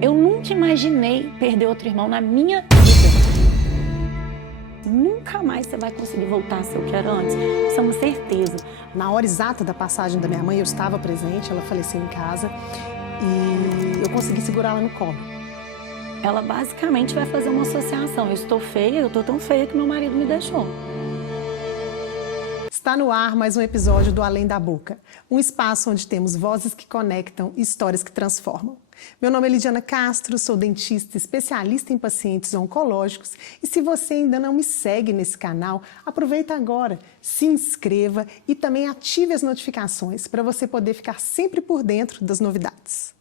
Eu nunca imaginei perder outro irmão na minha vida. Nunca mais você vai conseguir voltar a ser o que era antes. Isso é uma certeza. Na hora exata da passagem da minha mãe, eu estava presente, ela faleceu em casa e eu consegui segurá-la no colo. Ela basicamente vai fazer uma associação. Eu estou feia, eu estou tão feia que meu marido me deixou. Está no ar mais um episódio do Além da Boca, um espaço onde temos vozes que conectam, histórias que transformam. Meu nome é Lidiana Castro, sou dentista especialista em pacientes oncológicos e se você ainda não me segue nesse canal, aproveita agora, se inscreva e também ative as notificações para você poder ficar sempre por dentro das novidades.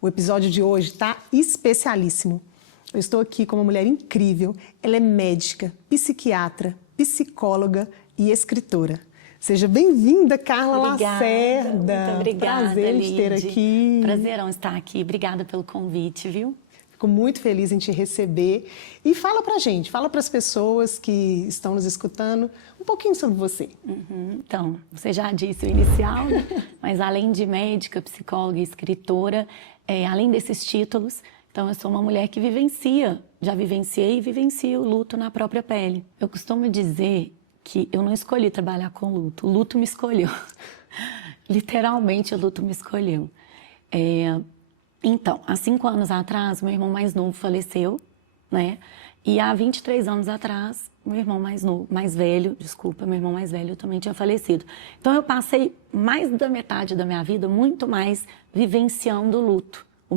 O episódio de hoje está especialíssimo. Eu estou aqui com uma mulher incrível, ela é médica, psiquiatra, psicóloga e escritora. Seja bem-vinda, Carla Lacerda. Muito obrigada, Prazer em te ter aqui. Prazerão estar aqui. Obrigada pelo convite, viu? Fico muito feliz em te receber. E fala pra gente, fala para as pessoas que estão nos escutando um pouquinho sobre você. Então, você já disse o inicial, né? Mas além de médica, psicóloga e escritora, além desses títulos, então eu sou uma mulher que já vivenciei e vivencio o luto na própria pele. Eu costumo dizer que eu não escolhi trabalhar com luto, o luto me escolheu. Literalmente, o luto me escolheu. Então, há 5 anos atrás, meu irmão mais novo faleceu, né? E há 23 anos atrás, meu irmão mais velho também tinha falecido. Então, eu passei mais da metade da minha vida, muito mais vivenciando o luto. O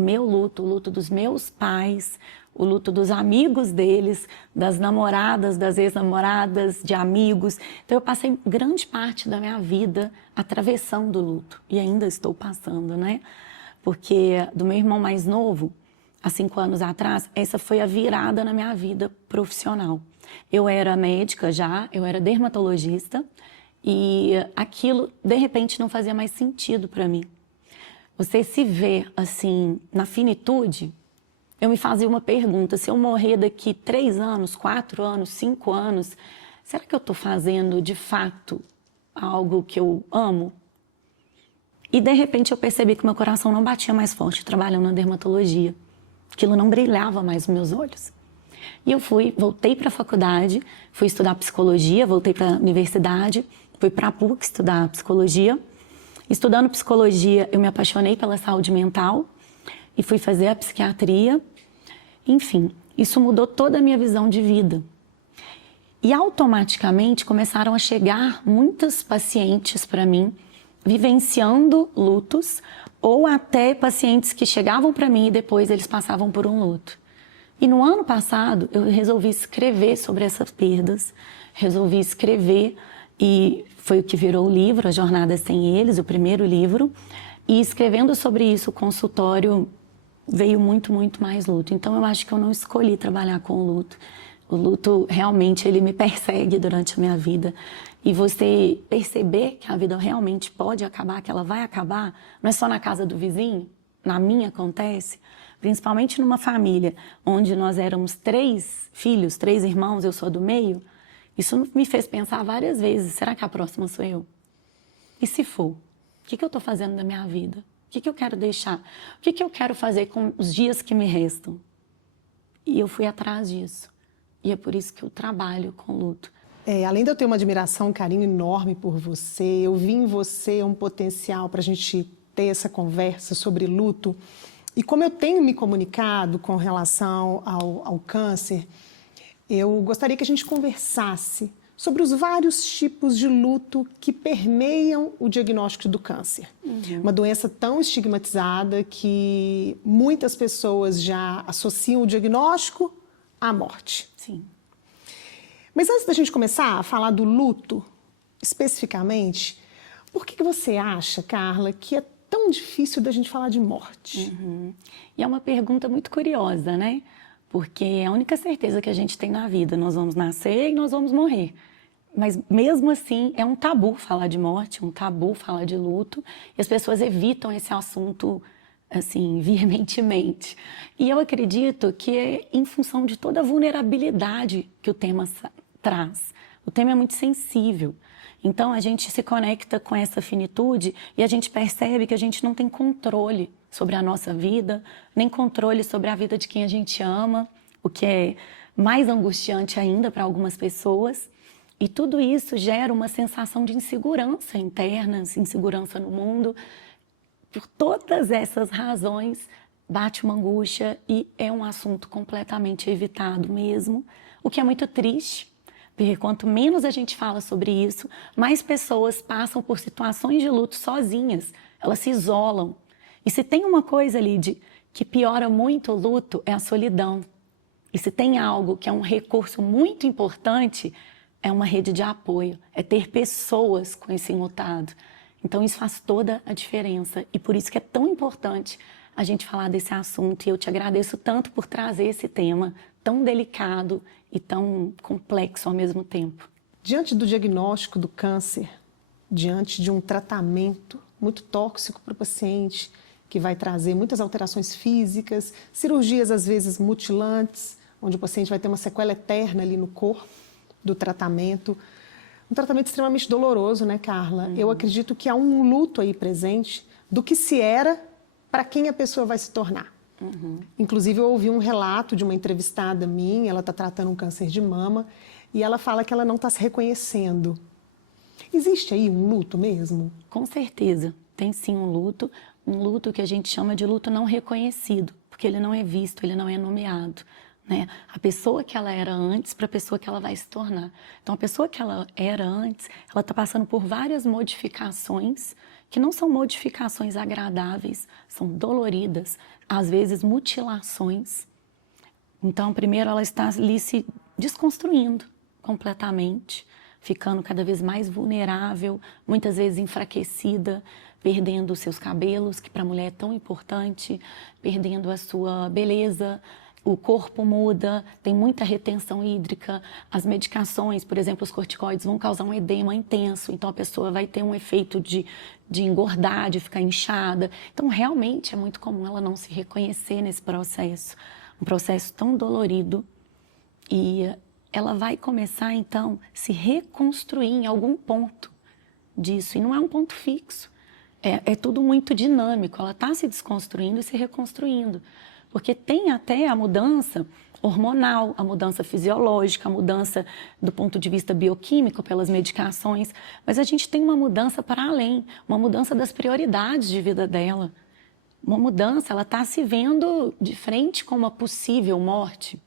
luto dos meus pais, o luto dos amigos deles, das namoradas, das ex-namoradas, de amigos. Então, eu passei grande parte da minha vida atravessando o luto. E ainda estou passando, né? Porque do meu irmão mais novo, há 5 anos atrás, essa foi a virada na minha vida profissional. Eu era médica já, eu era dermatologista, e aquilo, de repente, não fazia mais sentido para mim. Você se vê, assim, na finitude. Eu me fazia uma pergunta, se eu morrer daqui 3 anos, 4 anos, 5 anos, será que eu estou fazendo, de fato, algo que eu amo? E, de repente, eu percebi que meu coração não batia mais forte trabalhando na dermatologia. Aquilo não brilhava mais nos meus olhos. E eu voltei para a faculdade, fui estudar psicologia, voltei para a universidade, fui para a PUC estudar psicologia. Estudando psicologia, eu me apaixonei pela saúde mental e fui fazer a psiquiatria. Enfim, isso mudou toda a minha visão de vida. E automaticamente começaram a chegar muitos pacientes para mim, vivenciando lutos, ou até pacientes que chegavam para mim e depois eles passavam por um luto. E no ano passado, eu resolvi escrever sobre essas perdas, resolvi escrever, e foi o que virou o livro, A Jornada Sem Eles, o primeiro livro. E escrevendo sobre isso, o consultório veio muito, muito mais luto. Então, eu acho que eu não escolhi trabalhar com o luto. O luto, realmente, ele me persegue durante a minha vida. E você perceber que a vida realmente pode acabar, que ela vai acabar, não é só na casa do vizinho, na minha acontece, principalmente numa família onde nós éramos 3 filhos, 3 irmãos, eu sou do meio. Isso me fez pensar várias vezes, será que a próxima sou eu? E se for? O que eu estou fazendo da minha vida? O que eu quero deixar? O que eu quero fazer com os dias que me restam? E eu fui atrás disso. E é por isso que eu trabalho com luto. Além de eu ter uma admiração, um carinho enorme por você, eu vi em você um potencial para a gente ter essa conversa sobre luto. E como eu tenho me comunicado com relação ao câncer, eu gostaria que a gente conversasse sobre os vários tipos de luto que permeiam o diagnóstico do câncer. Uma doença tão estigmatizada que muitas pessoas já associam o diagnóstico à morte. Sim. Mas antes da gente começar a falar do luto, especificamente, por que você acha, Carla, que é tão difícil da gente falar de morte? E é uma pergunta muito curiosa, né? Porque é a única certeza que a gente tem na vida, nós vamos nascer e nós vamos morrer. Mas mesmo assim, é um tabu falar de morte, um tabu falar de luto, e as pessoas evitam esse assunto, assim, veementemente. E eu acredito que é em função de toda a vulnerabilidade que o tema traz. O tema é muito sensível. Então, a gente se conecta com essa finitude e a gente percebe que a gente não tem controle sobre a nossa vida, nem controle sobre a vida de quem a gente ama, o que é mais angustiante ainda para algumas pessoas. E tudo isso gera uma sensação de insegurança interna, insegurança no mundo. Por todas essas razões, bate uma angústia e é um assunto completamente evitado mesmo, o que é muito triste, porque quanto menos a gente fala sobre isso, mais pessoas passam por situações de luto sozinhas, elas se isolam. E se tem uma coisa, Lid, que piora muito o luto, é a solidão. E se tem algo que é um recurso muito importante, é uma rede de apoio, é ter pessoas com esse enlutado. Então isso faz toda a diferença e por isso que é tão importante a gente falar desse assunto. E eu te agradeço tanto por trazer esse tema tão delicado e tão complexo ao mesmo tempo. Diante do diagnóstico do câncer, diante de um tratamento muito tóxico para o paciente, que vai trazer muitas alterações físicas, cirurgias às vezes mutilantes, onde o paciente vai ter uma sequela eterna ali no corpo do tratamento. Um tratamento extremamente doloroso, né, Carla? Eu acredito que há um luto aí presente do que se era para quem a pessoa vai se tornar. Inclusive, eu ouvi um relato de uma entrevistada minha, ela está tratando um câncer de mama, e ela fala que ela não está se reconhecendo. Existe aí um luto mesmo? Com certeza, tem sim um luto que a gente chama de luto não reconhecido, porque ele não é visto, ele não é nomeado. Né? A pessoa que ela era antes para a pessoa que ela vai se tornar. Então, a pessoa que ela era antes, ela está passando por várias modificações que não são modificações agradáveis, são doloridas, às vezes mutilações. Então, primeiro ela está ali se desconstruindo completamente, ficando cada vez mais vulnerável, muitas vezes enfraquecida, perdendo os seus cabelos, que para a mulher é tão importante, perdendo a sua beleza. O corpo muda, tem muita retenção hídrica, as medicações, por exemplo, os corticoides vão causar um edema intenso, então a pessoa vai ter um efeito de engordar, de ficar inchada. Então, realmente é muito comum ela não se reconhecer nesse processo, um processo tão dolorido. E ela vai começar, então, se reconstruir em algum ponto disso, e não é um ponto fixo, é tudo muito dinâmico, ela está se desconstruindo e se reconstruindo. Porque tem até a mudança hormonal, a mudança fisiológica, a mudança do ponto de vista bioquímico pelas medicações, mas a gente tem uma mudança para além, uma mudança das prioridades de vida dela. Uma mudança, ela está se vendo de frente com uma possível morte,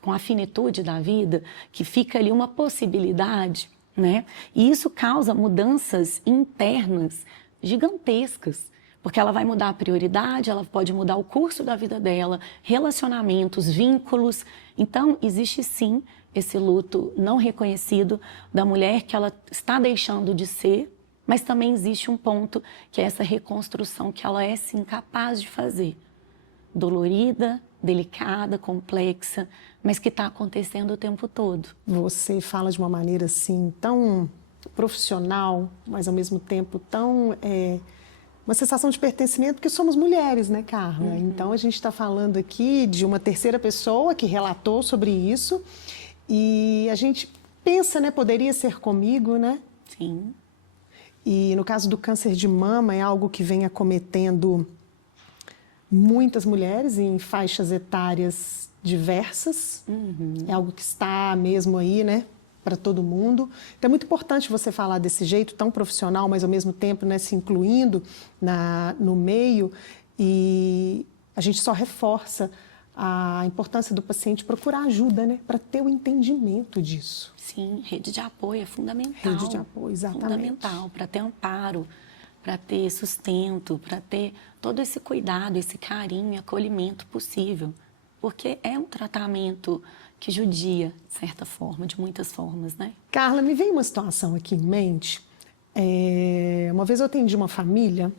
com a finitude da vida, que fica ali uma possibilidade, né? E isso causa mudanças internas gigantescas. Porque ela vai mudar a prioridade, ela pode mudar o curso da vida dela, relacionamentos, vínculos. Então, existe sim esse luto não reconhecido da mulher que ela está deixando de ser, mas também existe um ponto que é essa reconstrução que ela é sim capaz de fazer. Dolorida, delicada, complexa, mas que está acontecendo o tempo todo. Você fala de uma maneira assim tão profissional, mas ao mesmo tempo tão... uma sensação de pertencimento, porque somos mulheres, né, Carla? Então, a gente está falando aqui de uma terceira pessoa que relatou sobre isso e a gente pensa, né, poderia ser comigo, né? Sim. E no caso do câncer de mama, é algo que vem acometendo muitas mulheres em faixas etárias diversas. É algo que está mesmo aí, né? Para todo mundo. Então é muito importante você falar desse jeito tão profissional, mas ao mesmo tempo, né, se incluindo no meio, e a gente só reforça a importância do paciente procurar ajuda, né, para ter o entendimento disso. Sim, rede de apoio é fundamental. Rede de apoio, exatamente. Fundamental, para ter amparo, para ter sustento, para ter todo esse cuidado, esse carinho, acolhimento possível. Porque é um tratamento que judia, de certa forma, de muitas formas, né? Carla, me vem uma situação aqui em mente. Uma vez eu atendi uma família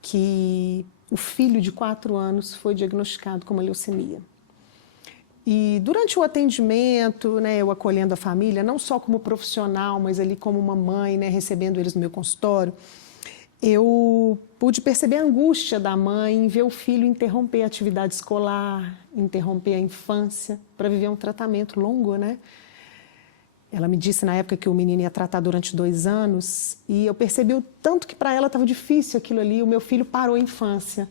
que o filho de 4 anos foi diagnosticado com uma leucemia. E durante o atendimento, né, eu acolhendo a família, não só como profissional, mas ali como uma mãe, né, recebendo eles no meu consultório, eu pude perceber a angústia da mãe em ver o filho interromper a atividade escolar, interromper a infância para viver um tratamento longo, né? Ela me disse na época que o menino ia tratar durante 2 anos e eu percebi o tanto que para ela estava difícil aquilo ali. O meu filho parou a infância.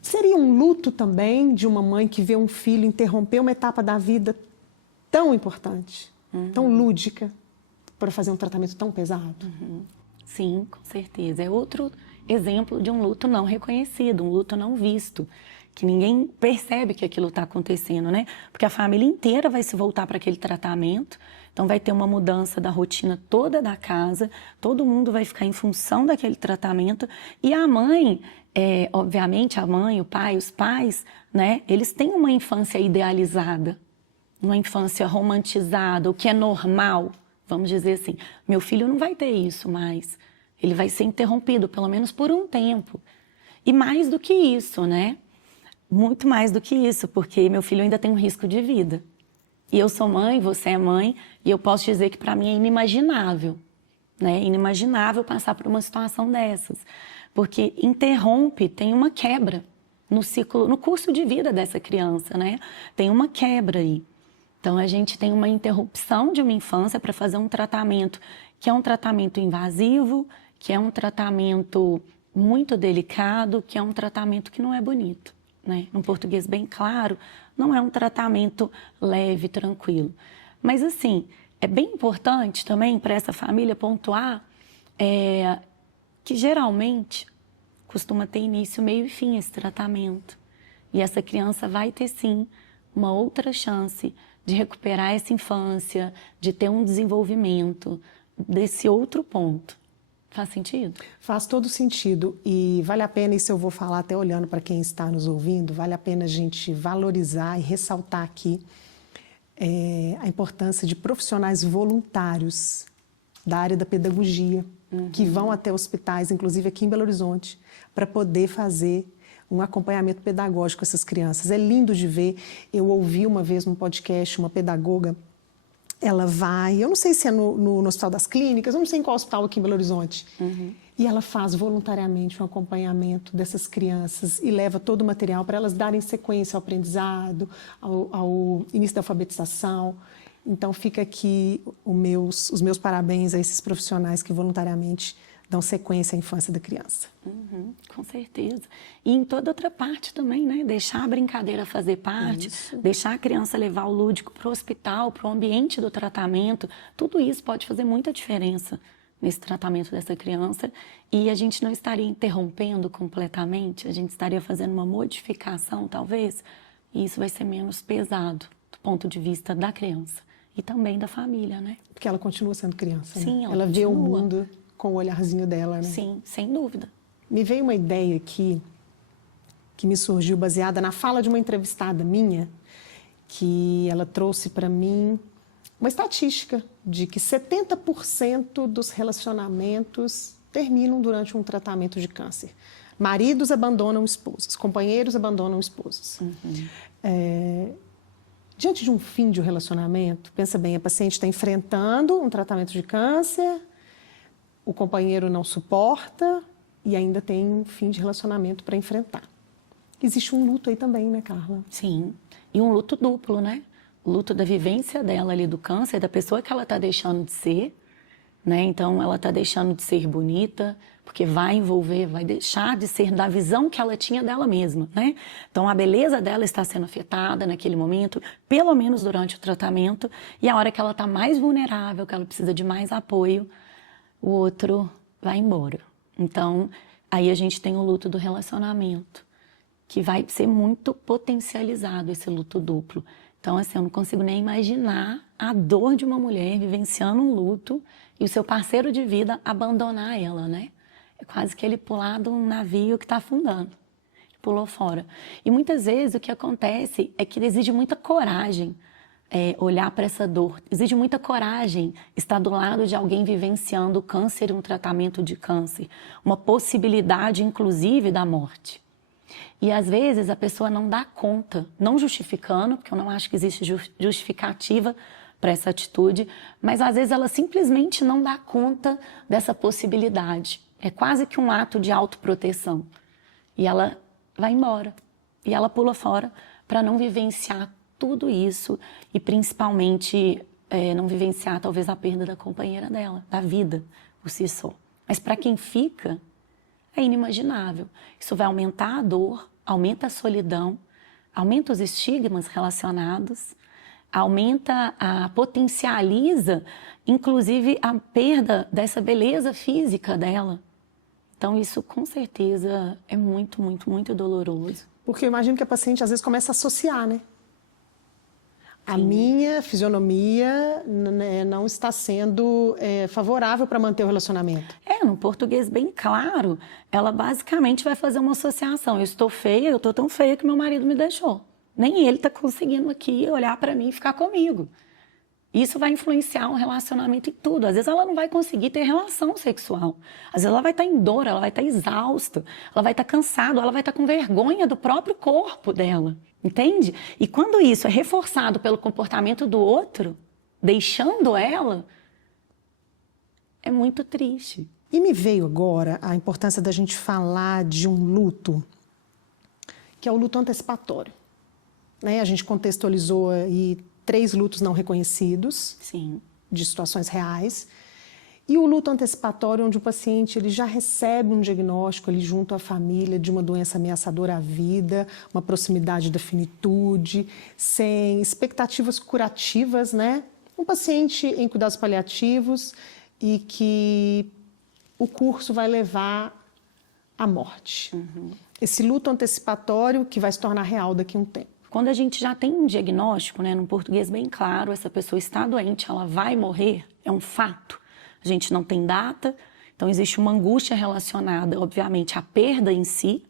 Seria um luto também de uma mãe que vê um filho interromper uma etapa da vida tão importante, tão lúdica, para fazer um tratamento tão pesado? Sim, com certeza. É outro exemplo de um luto não reconhecido, um luto não visto, que ninguém percebe que aquilo está acontecendo, né? Porque a família inteira vai se voltar para aquele tratamento, então vai ter uma mudança da rotina toda da casa, todo mundo vai ficar em função daquele tratamento, e a mãe, obviamente a mãe, o pai, os pais, né? Eles têm uma infância idealizada, uma infância romantizada, o que é normal, vamos dizer assim. Meu filho não vai ter isso mais, ele vai ser interrompido, pelo menos por um tempo. E mais do que isso, né? Muito mais do que isso, porque meu filho ainda tem um risco de vida. E eu sou mãe, você é mãe, e eu posso dizer que para mim é inimaginável, né? Inimaginável passar por uma situação dessas. Porque interrompe, tem uma quebra no ciclo, no curso de vida dessa criança, né? Tem uma quebra aí. Então a gente tem uma interrupção de uma infância para fazer um tratamento que é um tratamento invasivo, que é um tratamento muito delicado, que é um tratamento que não é bonito, né? Num português bem claro, não é um tratamento leve, tranquilo. Mas assim, é bem importante também para essa família pontuar que geralmente costuma ter início, meio e fim esse tratamento. E essa criança vai ter sim uma outra chance de recuperar essa infância, de ter um desenvolvimento desse outro ponto. Faz sentido? Faz todo sentido e vale a pena, isso eu vou falar até olhando para quem está nos ouvindo, vale a pena a gente valorizar e ressaltar aqui a importância de profissionais voluntários da área da pedagogia, que vão até hospitais, inclusive aqui em Belo Horizonte, para poder fazer um acompanhamento pedagógico com essas crianças. É lindo de ver. Eu ouvi uma vez num podcast uma pedagoga, ela vai, eu não sei se é no Hospital das Clínicas, eu não sei em qual hospital aqui em Belo Horizonte, e ela faz voluntariamente um acompanhamento dessas crianças e leva todo o material para elas darem sequência ao aprendizado, ao início da alfabetização. Então fica aqui os meus parabéns a esses profissionais que voluntariamente dão sequência à infância da criança. Com certeza. E em toda outra parte também, né? Deixar a brincadeira fazer parte, deixar a criança levar o lúdico para o hospital, para o ambiente do tratamento, tudo isso pode fazer muita diferença nesse tratamento dessa criança e a gente não estaria interrompendo completamente, a gente estaria fazendo uma modificação, talvez, e isso vai ser menos pesado do ponto de vista da criança e também da família, né? Porque ela continua sendo criança, Sim, né? Ela vê o mundo com o olharzinho dela, né? Sim, sem dúvida. Me veio uma ideia aqui que me surgiu baseada na fala de uma entrevistada minha, que ela trouxe para mim uma estatística de que 70% dos relacionamentos terminam durante um tratamento de câncer. Maridos abandonam esposas, companheiros abandonam esposas. Diante de um fim de um relacionamento, pensa bem, a paciente está enfrentando um tratamento de câncer, o companheiro não suporta e ainda tem um fim de relacionamento para enfrentar. Existe um luto aí também, né, Carla? Sim, e um luto duplo, né? O luto da vivência dela ali do câncer, da pessoa que ela está deixando de ser, né? Então, ela está deixando de ser bonita, porque vai envolver, vai deixar de ser da visão que ela tinha dela mesma, né? Então, a beleza dela está sendo afetada naquele momento, pelo menos durante o tratamento, e a hora que ela está mais vulnerável, que ela precisa de mais apoio, o outro vai embora. Então, aí a gente tem o luto do relacionamento, que vai ser muito potencializado, esse luto duplo. Então, assim, eu não consigo nem imaginar a dor de uma mulher vivenciando um luto e o seu parceiro de vida abandonar ela, né? É quase que ele pular de um navio que está afundando. Pulou fora. E muitas vezes o que acontece é que exige muita coragem olhar para essa dor. Exige muita coragem estar do lado de alguém vivenciando o câncer e um tratamento de câncer. Uma possibilidade, inclusive, da morte. E às vezes a pessoa não dá conta, não justificando, porque eu não acho que existe justificativa para essa atitude, mas às vezes ela simplesmente não dá conta dessa possibilidade. É quase que um ato de autoproteção. E ela vai embora. E ela pula fora para não vivenciar tudo isso e principalmente não vivenciar talvez a perda da companheira dela, da vida por si só. Mas para quem fica, é inimaginável. Isso vai aumentar a dor, aumenta a solidão, aumenta os estigmas relacionados, potencializa, inclusive, a perda dessa beleza física dela. Então, isso com certeza é muito, muito, muito doloroso. Porque eu imagino que a paciente às vezes começa a associar, né? A minha fisionomia não está sendo favorável para manter o relacionamento. No português bem claro, ela basicamente vai fazer uma associação. Eu estou feia, eu estou tão feia que meu marido me deixou. Nem ele está conseguindo aqui olhar para mim e ficar comigo. Isso vai influenciar o relacionamento em tudo. Às vezes ela não vai conseguir ter relação sexual. Às vezes ela vai estar em dor, ela vai estar exausta, ela vai estar cansada, ela vai estar com vergonha do próprio corpo dela. Entende? E quando isso é reforçado pelo comportamento do outro, deixando ela, é muito triste. E me veio agora a importância da gente falar de um luto, que é o luto antecipatório. A gente contextualizou aí 3 lutos não reconhecidos, Sim, de situações reais, e o luto antecipatório, onde o paciente ele já recebe um diagnóstico ali junto à família de uma doença ameaçadora à vida, uma proximidade da finitude, sem expectativas curativas, né? Um paciente em cuidados paliativos e que o curso vai levar à morte. Esse luto antecipatório que vai se tornar real daqui a um tempo. Quando a gente já tem um diagnóstico, num português bem claro, essa pessoa está doente, ela vai morrer, é um fato. A gente não tem data, então existe uma angústia relacionada, obviamente, à perda em si,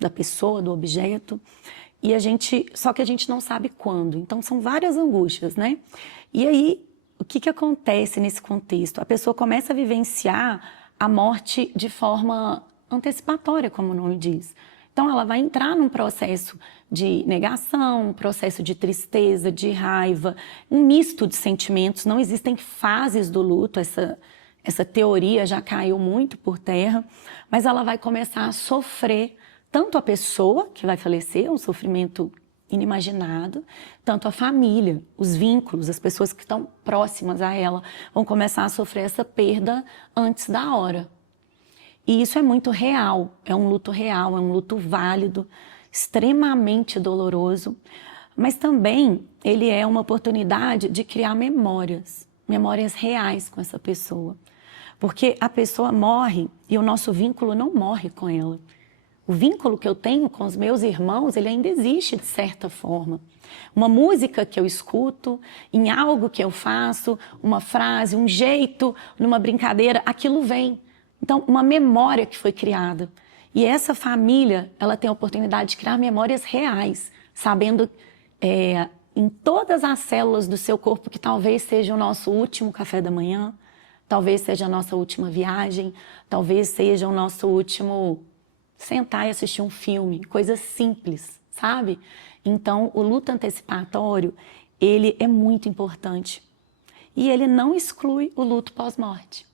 da pessoa, do objeto, só que a gente não sabe quando. Então são várias angústias, né? E aí, o que acontece nesse contexto? A pessoa começa a vivenciar a morte de forma antecipatória, como o nome diz. Então, ela vai entrar num processo de negação, um processo de tristeza, de raiva, um misto de sentimentos. Não existem fases do luto, essa teoria já caiu muito por terra, mas ela vai começar a sofrer, tanto a pessoa que vai falecer, um sofrimento inimaginado, tanto a família, os vínculos, as pessoas que estão próximas a ela, vão começar a sofrer essa perda antes da hora. E isso é muito real, é um luto válido, extremamente doloroso, mas também ele é uma oportunidade de criar memórias reais com essa pessoa. Porque a pessoa morre e o nosso vínculo não morre com ela. O vínculo que eu tenho com os meus irmãos, ele ainda existe de certa forma. Uma música que eu escuto, em algo que eu faço, uma frase, um jeito, numa brincadeira, aquilo vem. Então, uma memória que foi criada. E essa família, ela tem a oportunidade de criar memórias reais, sabendo em todas as células do seu corpo que talvez seja o nosso último café da manhã, talvez seja a nossa última viagem, talvez seja o nosso último sentar e assistir um filme, coisas simples, sabe? Então, o luto antecipatório, ele é muito importante. E ele não exclui o luto pós-morte.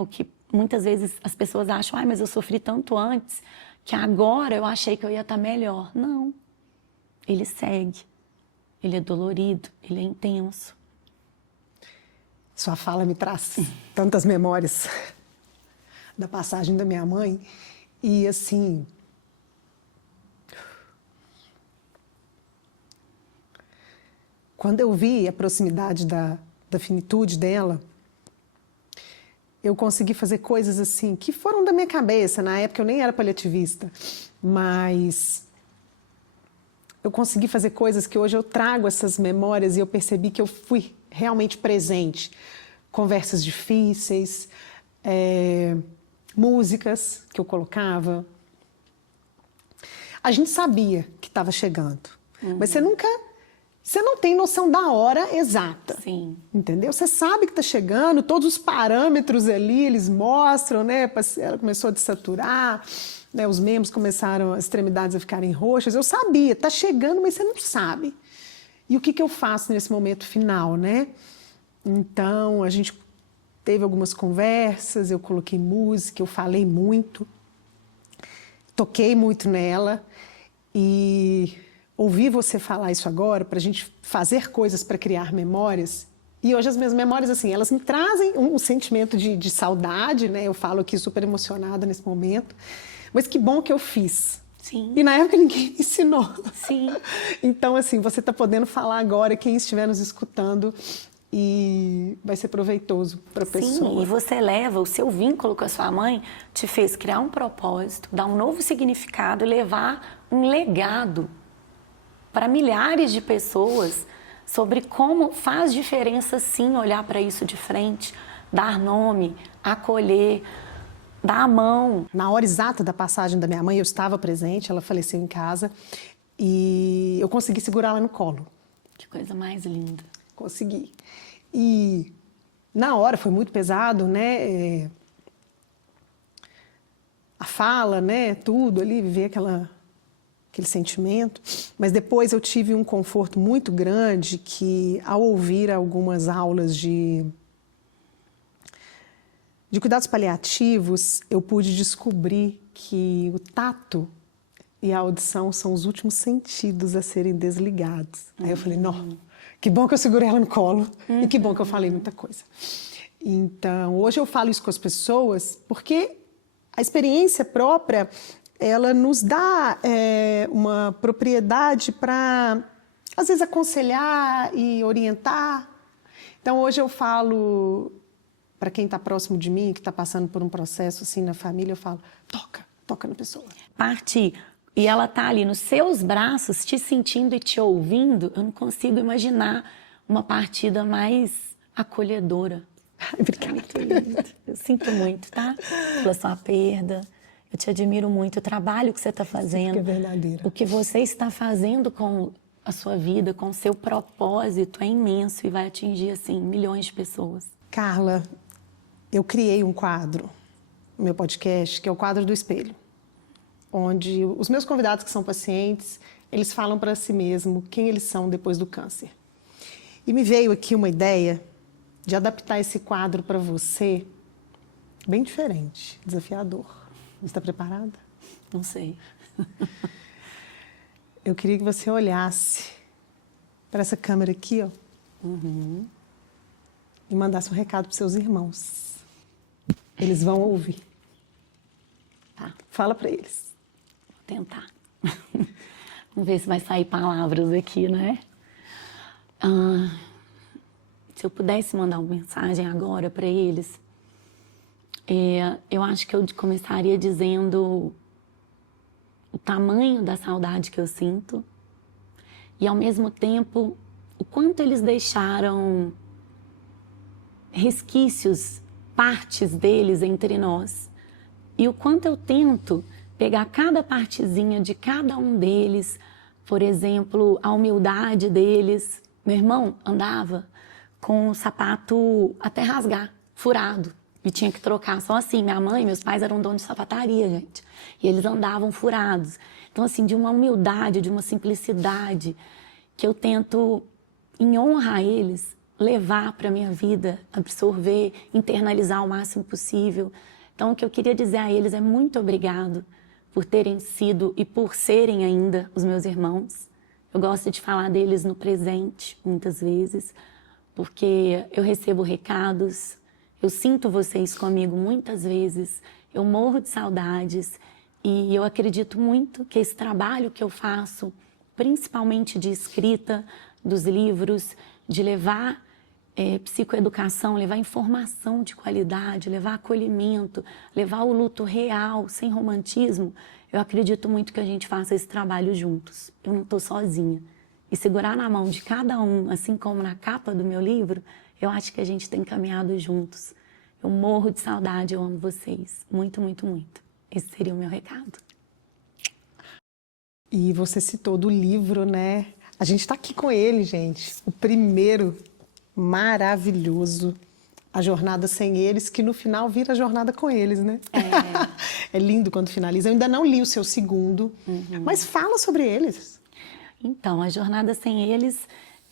O que muitas vezes as pessoas acham, mas eu sofri tanto antes, que agora eu achei que eu ia estar melhor. Não. Ele segue. Ele é dolorido, ele é intenso. Sua fala me traz tantas memórias da passagem da minha mãe. E assim, quando eu vi a proximidade da finitude dela, eu consegui fazer coisas assim, que foram da minha cabeça. Na época eu nem era paliativista, mas eu consegui fazer coisas que hoje eu trago essas memórias e eu percebi que eu fui realmente presente. Conversas difíceis, músicas que eu colocava. A gente sabia que estava chegando, mas você não tem noção da hora exata. Sim. Entendeu? Você sabe que está chegando, todos os parâmetros ali, eles mostram, né? Ela começou a desaturar, né? Os membros começaram, as extremidades a ficarem roxas. Eu sabia, está chegando, mas você não sabe. E o que eu faço nesse momento final, né? Então, a gente teve algumas conversas, eu coloquei música, eu falei muito, toquei muito nela e ouvir você falar isso agora, para a gente fazer coisas para criar memórias. E hoje as minhas memórias, assim, elas me trazem um sentimento de saudade, né? Eu falo aqui super emocionada nesse momento. Mas que bom que eu fiz. Sim. E na época ninguém me ensinou. Sim. Então, assim, você está podendo falar agora, quem estiver nos escutando, e vai ser proveitoso para a pessoa. Sim, e você leva o seu vínculo com a sua mãe, te fez criar um propósito, dar um novo significado e levar um legado para milhares de pessoas sobre como faz diferença, sim, olhar para isso de frente, dar nome, acolher, dar a mão. Na hora exata da passagem da minha mãe, eu estava presente, ela faleceu em casa, e eu consegui segurá-la no colo. Que coisa mais linda. Consegui. E na hora foi muito pesado, né? A fala, né? Tudo ali, viver aquele sentimento. Mas depois eu tive um conforto muito grande que, ao ouvir algumas aulas de cuidados paliativos, eu pude descobrir que o tato e a audição são os últimos sentidos a serem desligados. Aí eu falei, não, que bom que eu segurei ela no colo e que bom que eu falei muita coisa. Então, hoje eu falo isso com as pessoas porque a experiência própria, ela nos dá uma propriedade para, às vezes, aconselhar e orientar. Então, hoje eu falo para quem está próximo de mim, que está passando por um processo assim na família, eu falo, toca na pessoa. Parte, e ela tá ali nos seus braços, te sentindo e te ouvindo, eu não consigo imaginar uma partida mais acolhedora. Obrigada. Eu sinto muito, tá? Pela sua perda. Eu te admiro muito o trabalho que você está fazendo. Que é verdadeiro. O que você está fazendo com a sua vida, com o seu propósito é imenso e vai atingir, assim, milhões de pessoas. Carla, eu criei um quadro no meu podcast, que é o quadro do espelho, onde os meus convidados que são pacientes, eles falam para si mesmos quem eles são depois do câncer. E me veio aqui uma ideia de adaptar esse quadro para você, bem diferente, desafiador. Você está preparada? Não sei. Eu queria que você olhasse para essa câmera aqui, ó, e mandasse um recado para seus irmãos. Eles vão ouvir. Tá, Fala para eles. vou tentar. Vamos ver se vai sair palavras aqui, né? Se eu pudesse mandar uma mensagem agora para eles, eu acho que eu começaria dizendo o tamanho da saudade que eu sinto e, ao mesmo tempo, o quanto eles deixaram resquícios, partes deles entre nós. E o quanto eu tento pegar cada partezinha de cada um deles, por exemplo, a humildade deles. Meu irmão andava com o sapato até rasgar, furado, e tinha que trocar só assim. Minha mãe e meus pais eram donos de sapataria, gente, e eles andavam furados. Então, assim, de uma humildade, de uma simplicidade, que eu tento, em honra a eles, levar para a minha vida, absorver, internalizar o máximo possível. Então, o que eu queria dizer a eles é muito obrigado por terem sido e por serem ainda os meus irmãos. Eu gosto de falar deles no presente, muitas vezes, porque eu recebo recados, eu sinto vocês comigo muitas vezes, eu morro de saudades e eu acredito muito que esse trabalho que eu faço, principalmente de escrita dos livros, de levar psicoeducação, levar informação de qualidade, levar acolhimento, levar o luto real, sem romantismo, eu acredito muito que a gente faça esse trabalho juntos. Eu não estou sozinha. E segurar na mão de cada um, assim como na capa do meu livro, eu acho que a gente tem caminhado juntos. Eu morro de saudade, eu amo vocês. Muito, muito, muito. Esse seria o meu recado. E você citou do livro, né? A gente está aqui com ele, gente. O primeiro, maravilhoso, A Jornada Sem Eles, que no final vira a jornada com eles, né? É lindo quando finaliza. Eu ainda não li o seu segundo, mas fala sobre eles. Então, A Jornada Sem Eles,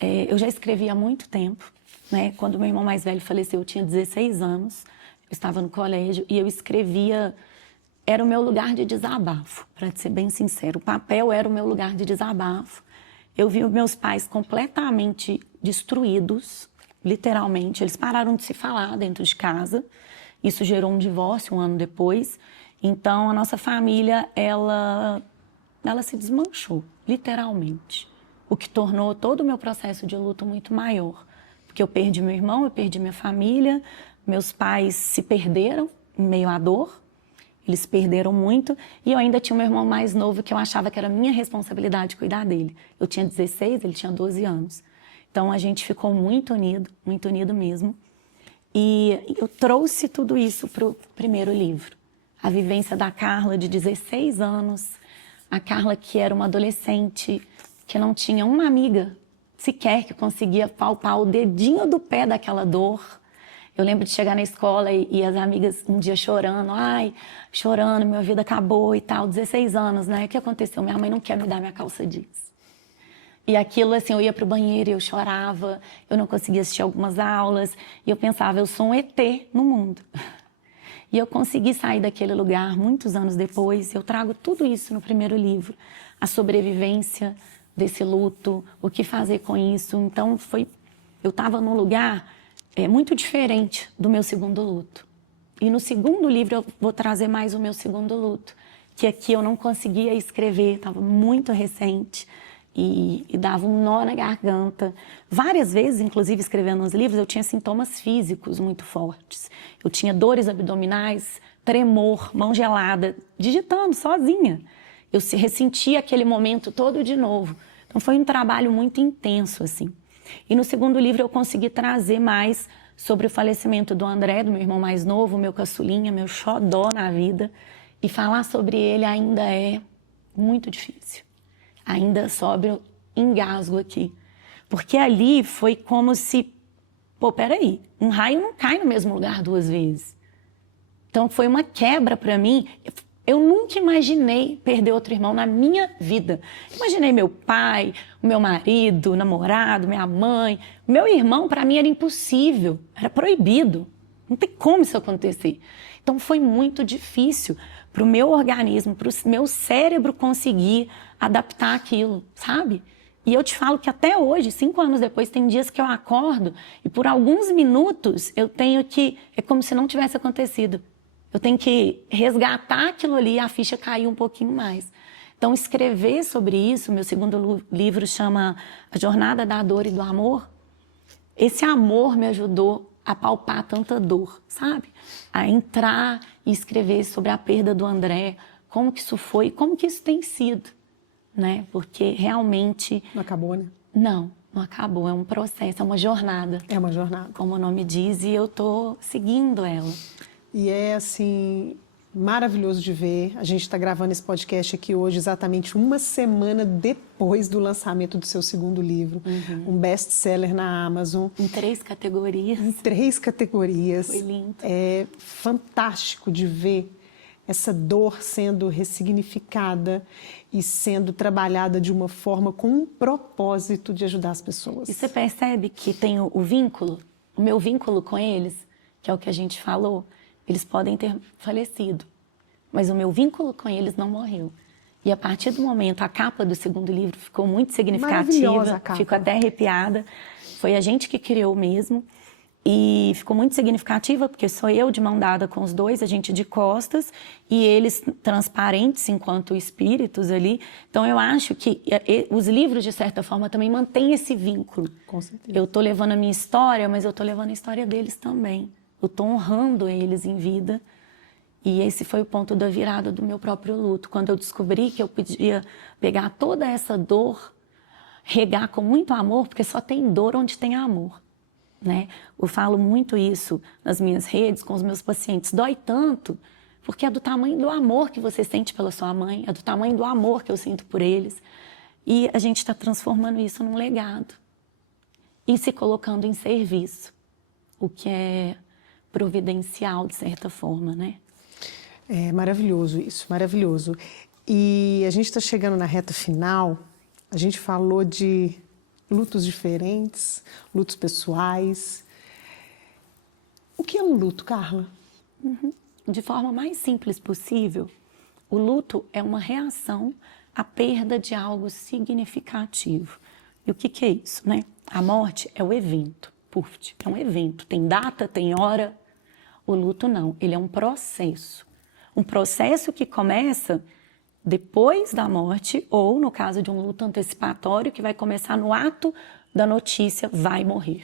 eu já escrevi há muito tempo, né? Quando meu irmão mais velho faleceu, eu tinha 16 anos, eu estava no colégio e eu escrevia, era o meu lugar de desabafo, para ser bem sincero. O papel era o meu lugar de desabafo. eu vi os meus pais completamente destruídos, literalmente. Eles pararam de se falar dentro de casa. Isso gerou um divórcio 1 ano depois. Então, a nossa família, ela se desmanchou, literalmente. O que tornou todo o meu processo de luto muito maior. Porque eu perdi meu irmão, eu perdi minha família, meus pais se perderam em meio à dor. Eles perderam muito e eu ainda tinha um meu irmão mais novo que eu achava que era minha responsabilidade cuidar dele. Eu tinha 16, ele tinha 12 anos. Então, a gente ficou muito unido mesmo. E eu trouxe tudo isso para o primeiro livro. A vivência da Carla, de 16 anos. A Carla que era uma adolescente, que não tinha uma amiga sequer que conseguia palpar o dedinho do pé daquela dor. Eu lembro de chegar na escola e as amigas um dia chorando. Ai, chorando, minha vida acabou e tal. 16 anos, né? O que aconteceu? Minha mãe não quer me dar minha calça jeans. E aquilo, assim, eu ia pro banheiro e eu chorava. Eu não conseguia assistir algumas aulas. E eu pensava, eu sou um ET no mundo. E eu consegui sair daquele lugar muitos anos depois. Eu trago tudo isso no primeiro livro. A sobrevivência desse luto, o que fazer com isso. Então, eu estava num lugar muito diferente do meu segundo luto. E no segundo livro eu vou trazer mais o meu segundo luto, que aqui eu não conseguia escrever, estava muito recente e dava um nó na garganta. Várias vezes, inclusive escrevendo nos livros, eu tinha sintomas físicos muito fortes. Eu tinha dores abdominais, tremor, mão gelada, digitando sozinha. Eu ressentia aquele momento todo de novo. Então foi um trabalho muito intenso, assim. E no segundo livro eu consegui trazer mais sobre o falecimento do André, do meu irmão mais novo, meu caçulinha, meu xodó na vida. E falar sobre ele ainda é muito difícil. Ainda sobra engasgo aqui. Porque ali foi como se... Pô, peraí, um raio não cai no mesmo lugar 2 vezes. Então foi uma quebra para mim. Eu nunca imaginei perder outro irmão na minha vida. Imaginei meu pai, o meu marido, o namorado, minha mãe. Meu irmão, para mim, era impossível, era proibido. Não tem como isso acontecer. Então foi muito difícil para o meu organismo, para o meu cérebro conseguir adaptar aquilo, sabe? E eu te falo que até hoje, 5 anos depois, tem dias que eu acordo e por alguns minutos eu tenho que... É como se não tivesse acontecido. Eu tenho que resgatar aquilo ali e a ficha cair um pouquinho mais. Então, escrever sobre isso, meu segundo livro chama A Jornada da Dor e do Amor. Esse amor me ajudou a palpar tanta dor, sabe? A entrar e escrever sobre a perda do André, como que isso foi, como que isso tem sido, né? Porque realmente... Não acabou, né? Não acabou, é um processo, é uma jornada. É uma jornada. Como o nome diz, e eu estou seguindo ela. E é, assim, maravilhoso de ver. A gente está gravando esse podcast aqui hoje, exatamente 1 semana depois do lançamento do seu segundo livro. Um best-seller na Amazon. Em 3 categorias. Em 3 categorias. Foi lindo. É fantástico de ver essa dor sendo ressignificada e sendo trabalhada de uma forma com um propósito de ajudar as pessoas. E você percebe que tem o vínculo, o meu vínculo com eles, que é o que a gente falou. Eles podem ter falecido, mas o meu vínculo com eles não morreu. E a partir do momento, a capa do segundo livro ficou muito significativa, fico até arrepiada. Foi a gente que criou mesmo e ficou muito significativa porque sou eu de mão dada com os dois, a gente de costas e eles transparentes enquanto espíritos ali. Então eu acho que os livros, de certa forma, também mantêm esse vínculo. Com certeza. Eu estou levando a minha história, mas eu estou levando a história deles também. Eu estou honrando eles em vida e esse foi o ponto da virada do meu próprio luto. Quando eu descobri que eu podia pegar toda essa dor, regar com muito amor, porque só tem dor onde tem amor, né? Eu falo muito isso nas minhas redes, com os meus pacientes. Dói tanto porque é do tamanho do amor que você sente pela sua mãe, é do tamanho do amor que eu sinto por eles. E a gente está transformando isso num legado e se colocando em serviço, o que é providencial, de certa forma, né? É maravilhoso isso, maravilhoso. E a gente está chegando na reta final, a gente falou de lutos diferentes, lutos pessoais. O que é um luto, Carla? De forma mais simples possível, o luto é uma reação à perda de algo significativo. E o que é isso, né? A morte é o evento, puf, é um evento. Tem data, tem hora. O luto não, ele é um processo. Um processo que começa depois da morte ou, no caso de um luto antecipatório, que vai começar no ato da notícia, vai morrer.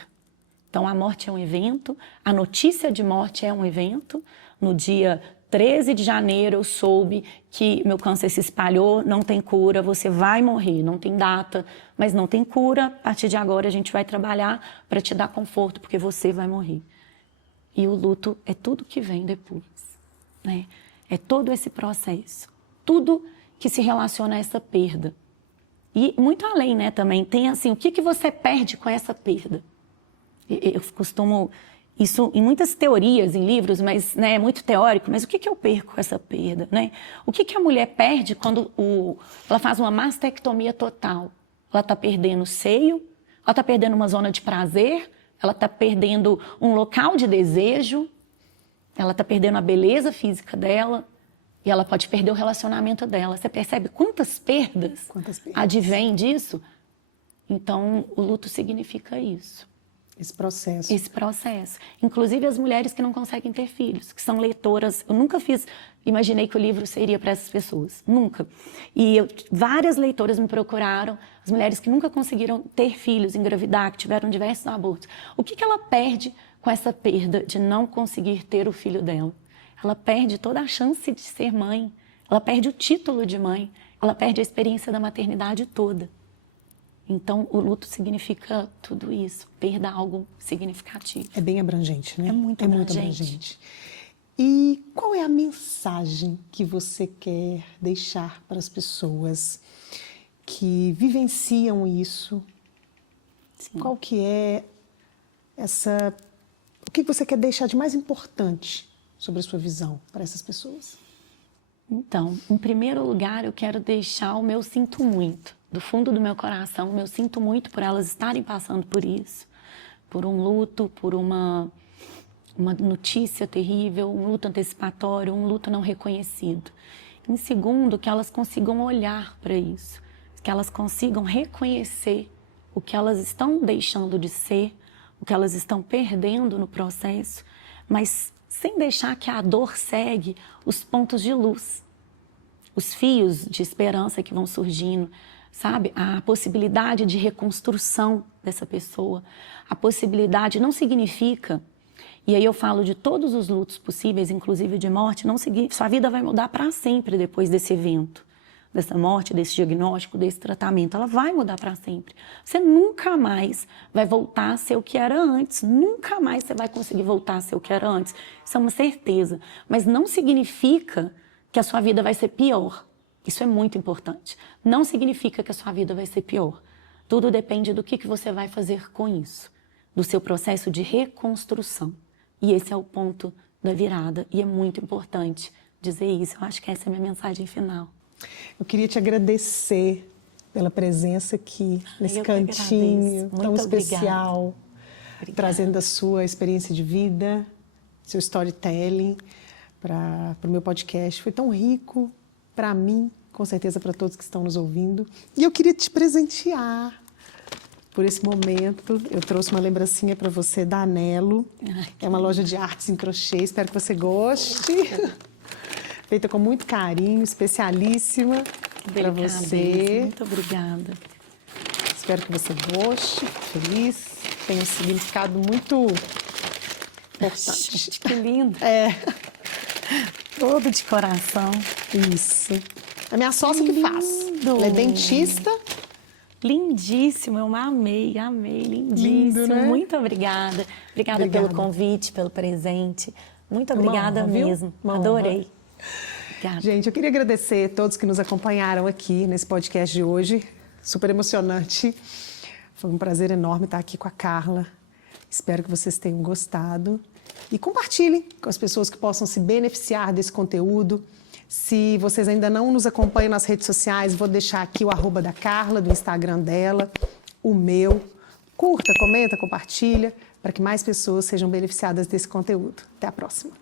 Então, a morte é um evento, a notícia de morte é um evento. No dia 13 de janeiro, eu soube que meu câncer se espalhou, não tem cura, você vai morrer, não tem data, mas não tem cura. A partir de agora, a gente vai trabalhar para te dar conforto, porque você vai morrer. E o luto é tudo que vem depois, né? É todo esse processo, tudo que se relaciona a essa perda. E muito além, né, também tem assim, o que você perde com essa perda? Eu costumo, isso em muitas teorias, em livros, mas né, é muito teórico, mas o que eu perco com essa perda, né? O que a mulher perde quando ela faz uma mastectomia total? Ela está perdendo o seio, ela está perdendo uma zona de prazer, ela está perdendo um local de desejo, ela está perdendo a beleza física dela e ela pode perder o relacionamento dela. Você percebe quantas perdas advêm disso? Então, o luto significa isso. Esse processo. Esse processo. Inclusive as mulheres que não conseguem ter filhos, que são leitoras. Eu nunca imaginei que o livro seria para essas pessoas. Nunca. E várias leitoras me procuraram, as mulheres que nunca conseguiram ter filhos, engravidar, que tiveram diversos abortos. O que ela perde com essa perda de não conseguir ter o filho dela? Ela perde toda a chance de ser mãe. Ela perde o título de mãe. Ela perde a experiência da maternidade toda. Então, o luto significa tudo isso, perda algo significativo. É bem abrangente, né? É muito abrangente. E qual é a mensagem que você quer deixar para as pessoas que vivenciam isso? Sim. Qual que é o que você quer deixar de mais importante sobre a sua visão para essas pessoas? Então, em primeiro lugar, eu quero deixar o meu sinto muito. Do fundo do meu coração, eu sinto muito por elas estarem passando por isso, por um luto, por uma notícia terrível, um luto antecipatório, um luto não reconhecido. Em segundo, que elas consigam olhar para isso, que elas consigam reconhecer o que elas estão deixando de ser, o que elas estão perdendo no processo, mas sem deixar que a dor segue os pontos de luz, os fios de esperança que vão surgindo, sabe? A possibilidade de reconstrução dessa pessoa, a possibilidade não significa, e aí eu falo de todos os lutos possíveis, inclusive de morte, não significa, sua vida vai mudar para sempre depois desse evento, dessa morte, desse diagnóstico, desse tratamento, ela vai mudar para sempre. Você nunca mais vai voltar a ser o que era antes, nunca mais você vai conseguir voltar a ser o que era antes, isso é uma certeza, mas não significa que a sua vida vai ser pior. Isso é muito importante. Não significa que a sua vida vai ser pior. Tudo depende do que você vai fazer com isso, do seu processo de reconstrução. E esse é o ponto da virada, e é muito importante dizer isso. Eu acho que essa é a minha mensagem final. Eu queria te agradecer pela presença aqui, nesse cantinho tão especial, trazendo a sua experiência de vida, seu storytelling para o meu podcast. Foi tão rico para mim, com certeza para todos que estão nos ouvindo. E eu queria te presentear por esse momento. Eu trouxe uma lembrancinha para você da Anelo. É uma loja de artes em crochê, espero que você goste. Feita com muito carinho, especialíssima para você. Muito obrigada. Espero que você goste, feliz. Tem um significado muito importante. Gente, que lindo. É. Todo de coração. Isso. A minha sócia que faz. Ela é dentista. Lindíssimo, eu amei, lindíssimo. Lindo, né? Muito obrigada. Obrigada pelo convite, pelo presente. Muito obrigada mesmo. Adorei. Obrigada. Gente, eu queria agradecer a todos que nos acompanharam aqui nesse podcast de hoje. Super emocionante. Foi um prazer enorme estar aqui com a Carla. Espero que vocês tenham gostado. E compartilhem com as pessoas que possam se beneficiar desse conteúdo. Se vocês ainda não nos acompanham nas redes sociais, vou deixar aqui o @ da Carla, do Instagram dela, o meu. Curta, comenta, compartilha, para que mais pessoas sejam beneficiadas desse conteúdo. Até a próxima.